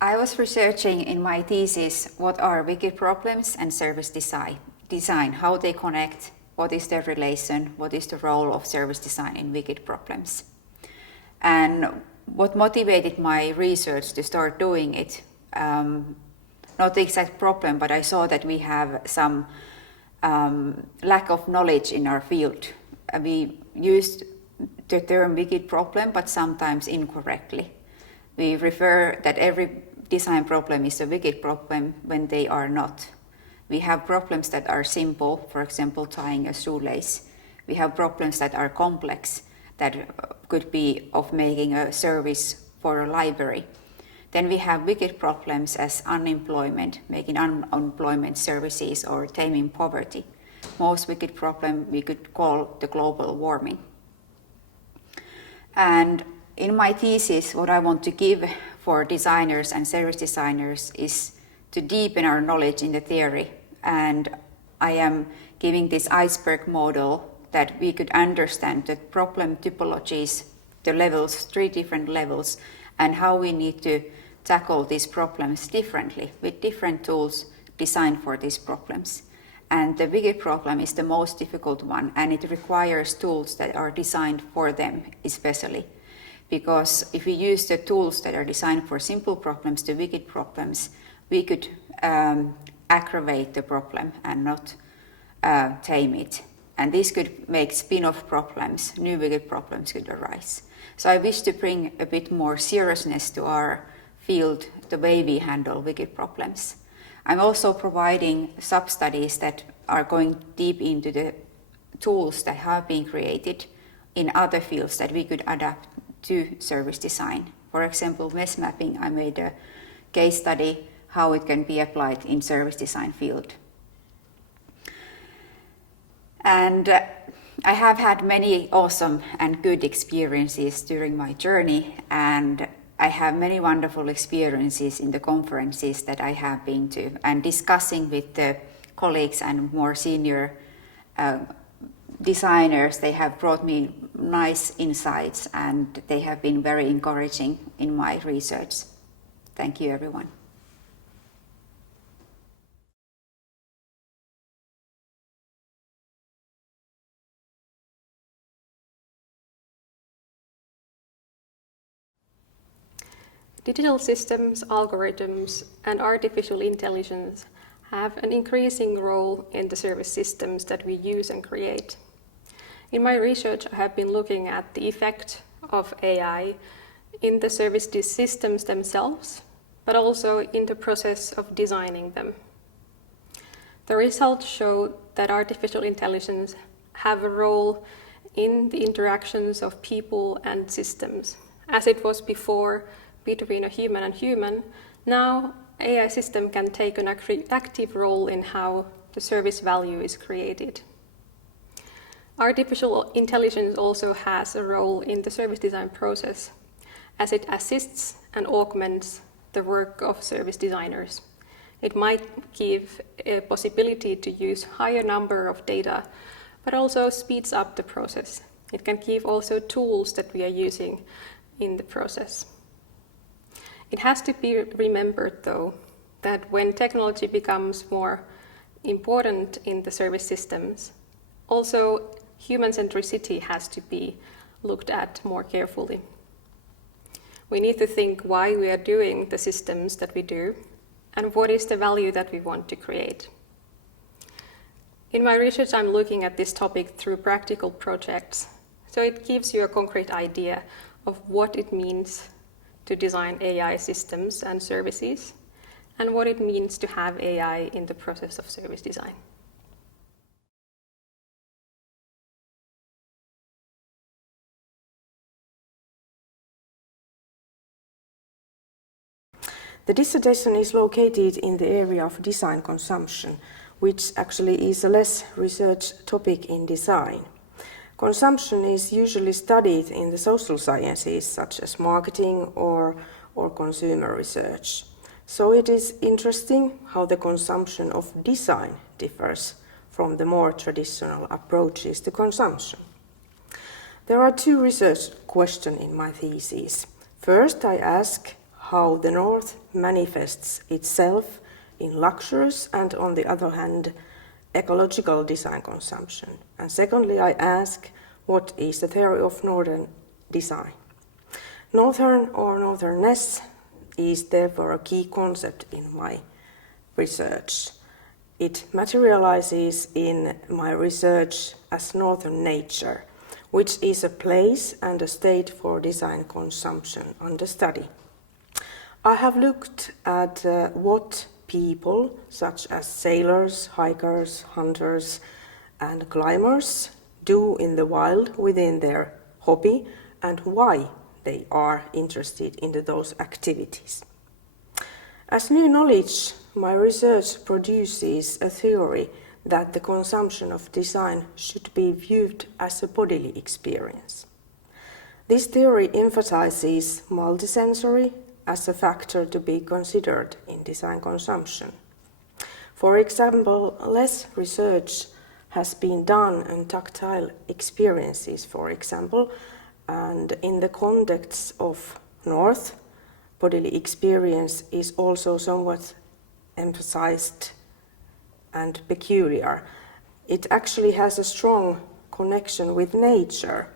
I was researching in my thesis what are wicked problems and service design, how they connect, what is their relation, what is the role of service design in wicked problems. And what motivated my research to start doing it, not the exact problem, but I saw that we have some lack of knowledge in our field. We used the term wicked problem, but sometimes incorrectly. We refer that every design problem is a wicked problem when they are not. We have problems that are simple, for example, tying a shoelace. We have problems that are complex, that could be of making a service for a library. Then we have wicked problems as unemployment, making unemployment services, or taming poverty. Most wicked problem we could call the global warming. And in my thesis, what I want to give for designers and service designers is to deepen our knowledge in the theory. And I am giving this iceberg model that we could understand the problem typologies, the levels, 3 different levels, and how we need to tackle these problems differently with different tools designed for these problems. And the wicked problem is the most difficult one, and it requires tools that are designed for them especially. Because if we use the tools that are designed for simple problems to wicked problems, we could aggravate the problem and not tame it. And this could make spin-off problems, new wicked problems could arise. So I wish to bring a bit more seriousness to our field, the way we handle wicked problems. I'm also providing sub-studies that are going deep into the tools that have been created in other fields that we could adapt to service design. For example, mesh mapping, I made a case study how it can be applied in service design field. And I have had many awesome and good experiences during my journey, and I have many wonderful experiences in the conferences that I have been to, and discussing with the colleagues and more senior designers. They have brought me nice insights, and they have been very encouraging in my research. Thank you, everyone. Digital systems, algorithms, and artificial intelligence have an increasing role in the service systems that we use and create. In my research, I have been looking at the effect of AI in the service systems themselves, but also in the process of designing them. The results show that artificial intelligence have a role in the interactions of people and systems. As it was before between a human and human, now AI system can take an active role in how the service value is created. Artificial intelligence also has a role in the service design process, as it assists and augments the work of service designers. It might give a possibility to use higher number of data, but also speeds up the process. It can give also tools that we are using in the process. It has to be remembered, though, that when technology becomes more important in the service systems, also human centricity has to be looked at more carefully. We need to think why we are doing the systems that we do, and what is the value that we want to create. In my research, I'm looking at this topic through practical projects, so it gives you a concrete idea of what it means to design AI systems and services, and what it means to have AI in the process of service design. The dissertation is located in the area of design consumption, which actually is a less researched topic in design. Consumption is usually studied in the social sciences, such as marketing or consumer research. So it is interesting how the consumption of design differs from the more traditional approaches to consumption. There are two research questions in my thesis. First, I ask how the North manifests itself in luxurious and, on the other hand, ecological design consumption. And secondly, I ask, what is the theory of Northern design? Northern or Northernness is therefore a key concept in my research. It materializes in my research as Northern nature, which is a place and a state for design consumption under study. I have looked at what people, such as sailors, hikers, hunters, and climbers, do in the wild within their hobby and why they are interested in those activities. As new knowledge, my research produces a theory that the consumption of design should be viewed as a bodily experience. This theory emphasizes multisensory as a factor to be considered in design consumption. For example, less research has been done on tactile experiences, for example, and in the context of North, bodily experience is also somewhat emphasized and peculiar. It actually has a strong connection with nature.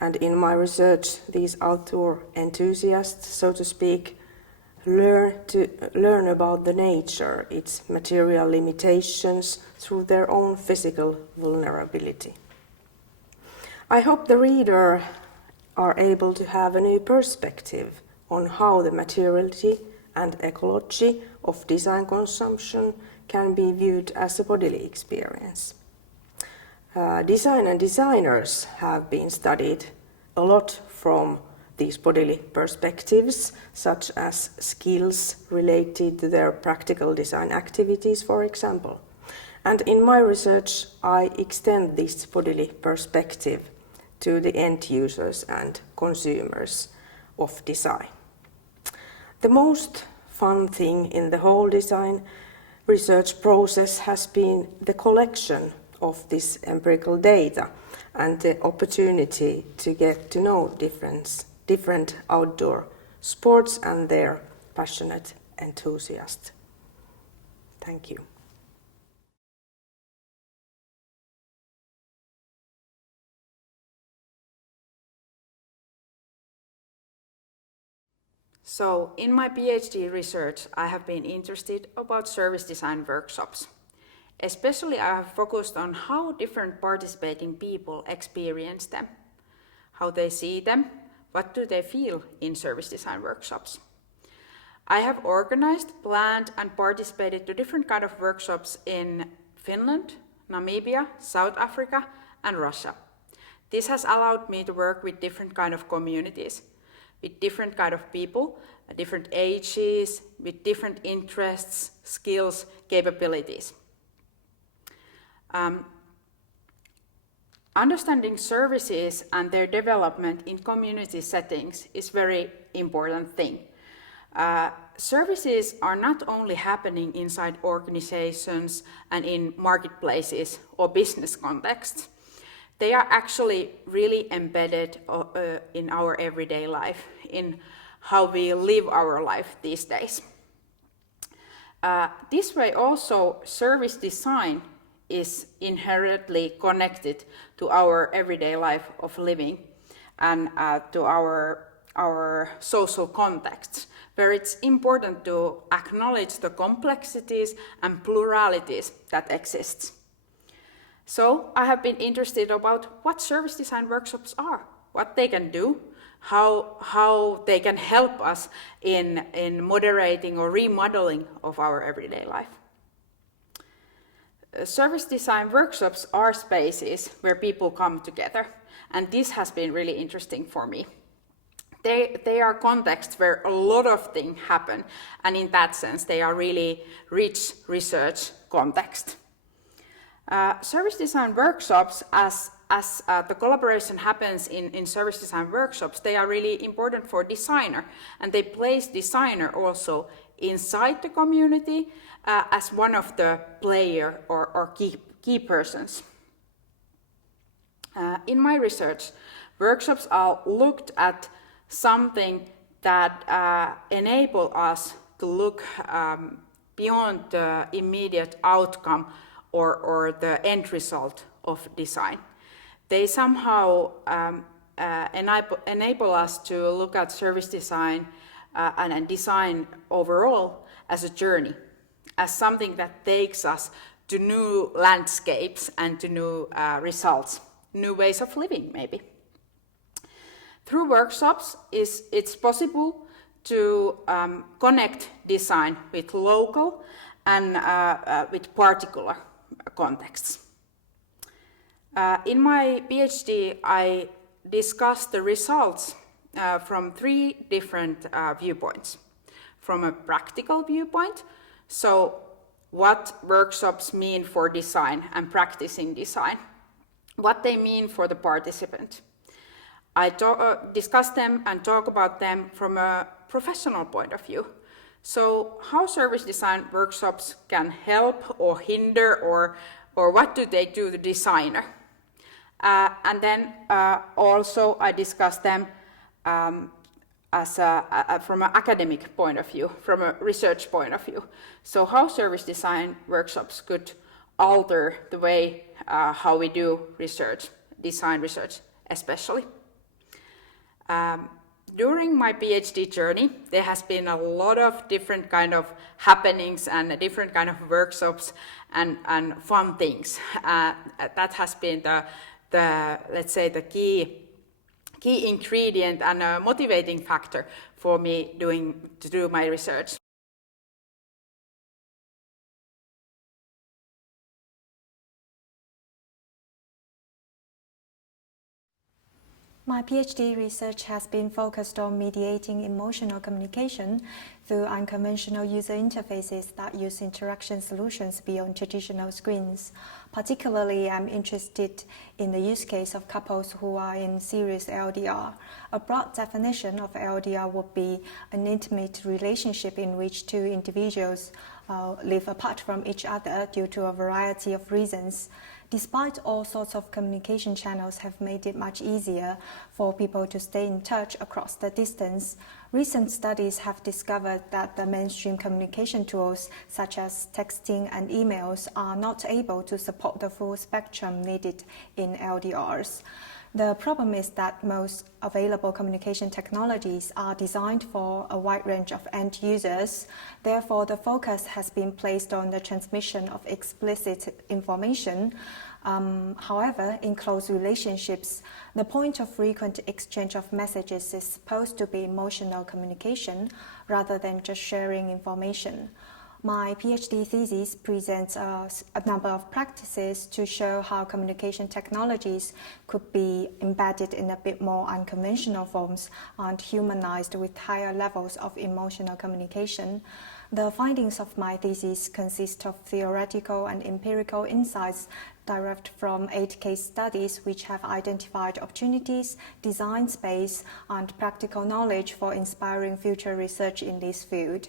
And in my research, these outdoor enthusiasts, so to speak, learn about the nature, its material limitations through their own physical vulnerability. I hope the reader are able to have a new perspective on how the materiality and ecology of design consumption can be viewed as a bodily experience. Design and designers have been studied a lot from these bodily perspectives, such as skills related to their practical design activities, for example. And in my research, I extend this bodily perspective to the end users and consumers of design. The most fun thing in the whole design research process has been the collection of this empirical data and the opportunity to get to know different outdoor sports and their passionate enthusiasts. Thank you. So, in my PhD research, I have been interested about service design workshops. Especially, I have focused on how different participating people experience them, how they see them, what do they feel in service design workshops. I have organized, planned, and participated to different kind of workshops in Finland, Namibia, South Africa, and Russia. This has allowed me to work with different kind of communities, with different kind of people, different ages, with different interests, skills, capabilities. Understanding services and their development in community settings is very important thing. Services are not only happening inside organizations and in marketplaces or business contexts. They are actually really embedded in our everyday life, in how we live our life these days. This way also, service design is inherently connected to our everyday life of living and to our social contexts, where it's important to acknowledge the complexities and pluralities that exist. So I have been interested about what service design workshops are, what they can do, how they can help us in moderating or remodeling of our everyday life. Service design workshops are spaces where people come together, and this has been really interesting for me. They are contexts where a lot of things happen, and in that sense, they are really rich research context. Service design workshops, as the collaboration happens in service design workshops, they are really important for designer, and they place designer also inside the community as one of the player or key persons. In my research, workshops are looked at something that enable us to look beyond the immediate outcome or the end result of design. They somehow enable us to look at service design and design overall as a journey, as something that takes us to new landscapes and to new results, new ways of living maybe. Through workshops, it's possible to connect design with local and with particular contexts. In my PhD, I discussed the results from 3 different viewpoints. From a practical viewpoint, so what workshops mean for design and practicing design, what they mean for the participant. I discuss them and talk about them from a professional point of view. So how service design workshops can help or hinder or what do they do to the designer? And then also I discuss them as from an academic point of view, from a research point of view. So how service design workshops could alter the way how we do research, design research especially. During my PhD journey, there has been a lot of different kind of happenings and different kind of workshops and fun things. That has been the let's say the key ingredient and a motivating factor for me to do my research. My PhD research has been focused on mediating emotional communication through unconventional user interfaces that use interaction solutions beyond traditional screens. Particularly, I'm interested in the use case of couples who are in serious LDR. A broad definition of LDR would be an intimate relationship in which 2 individuals live apart from each other due to a variety of reasons. Despite all sorts of communication channels have made it much easier for people to stay in touch across the distance, recent studies have discovered that the mainstream communication tools such as texting and emails are not able to support the full spectrum needed in LDRs. The problem is that most available communication technologies are designed for a wide range of end users. Therefore, the focus has been placed on the transmission of explicit information. However, in close relationships, the point of frequent exchange of messages is supposed to be emotional communication rather than just sharing information. My PhD thesis presents a number of practices to show how communication technologies could be embedded in a bit more unconventional forms and humanized with higher levels of emotional communication. The findings of my thesis consist of theoretical and empirical insights derived from 8 case studies which have identified opportunities, design space, and practical knowledge for inspiring future research in this field.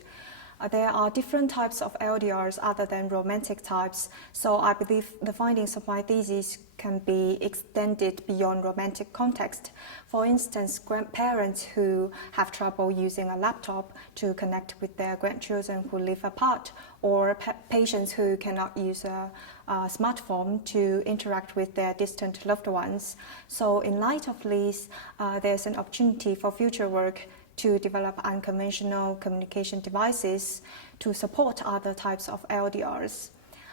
There are different types of LDRs other than romantic types, so I believe the findings of my thesis can be extended beyond romantic context. For instance, grandparents who have trouble using a laptop to connect with their grandchildren who live apart, or patients who cannot use a smartphone to interact with their distant loved ones. So in light of this, there's an opportunity for future work to develop unconventional communication devices to support other types of LDRs.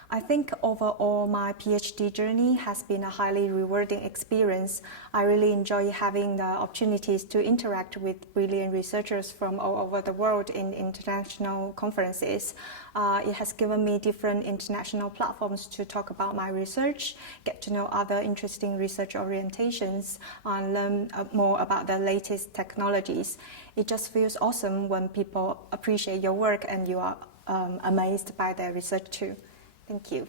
I think overall my PhD journey has been a highly rewarding experience. I really enjoy having the opportunities to interact with brilliant researchers from all over the world in international conferences. It has given me different international platforms to talk about my research, get to know other interesting research orientations, and learn more about the latest technologies. It just feels awesome when people appreciate your work and you are amazed by their research too. Thank you.